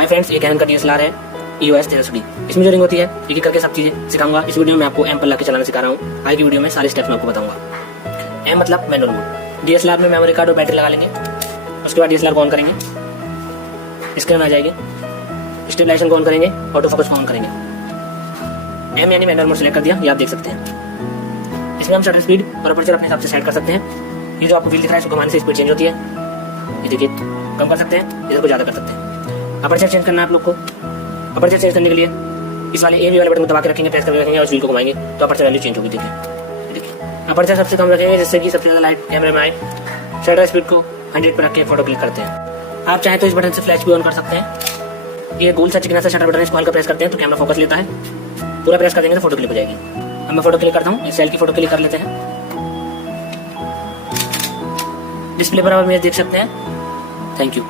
Hi friends, ये cannon का DSLR है EOS 1300D। इसमें जो रिंग होती है एक एक करके सब चीजें सिखाऊंगा। इस वीडियो में आपको M पर लगा के चलाना सिखा रहा हूँ। आगे की वीडियो में सारे स्टेप्स मैं आपको बताऊंगा। M मतलब मैनुअल मोड। DSLR में मेमोरी कार्ड और बैटरी लगा लेंगे। उसके बाद DSLR को ऑन करेंगे, स्क्रीन आ जाएगी। स्टेबलाइजेशन को ऑन करेंगे, ऑटो फोकस को ऑन करेंगे। M यानी मैनुअल मोड सेलेक्ट कर दिया, ये आप देख सकते हैं। इसमें हम शटर स्पीड और अपर्चर अपने हिसाब से सेट कर सकते हैं। ये जो आपको व्हील दिख रहा है इसको घुमाने से स्पीड चेंज होती है। ये देखिए, कम कर सकते हैं, इधर को ज्यादा कर सकते हैं। अपर्चर चेंज करना है आप लोग को। अपर्चर चेंज करने के लिए इस वाले ए वाले बटन को दबा के रखेंगे, प्रेस करके रखेंगे और व्हील को घुमाएंगे तो अपर्चर वैल्यू चेंज होगी। देखिए अपर्चर सबसे कम रखेंगे जिससे कि सबसे ज्यादा लाइट कैमरे में आए। शटर स्पीड को 100 पर रख के फोटो क्लिक करते हैं। आप चाहे तो इस बटन से फ्लैश भी ऑन कर सकते हैं। ये गोल सा चिकना सा शटर बटन है, इसको हल्का प्रेस करते हैं तो कैमरा फोकस लेता है। पूरा प्रेस कर देंगे तो फोटो क्लिक हो जाएगी। अब मैं फोटो क्लिक करता हूँ, इस सेल की फोटो क्लिक कर लेते हैं। डिस्प्ले पर आप इमेज देख सकते हैं। Thank you.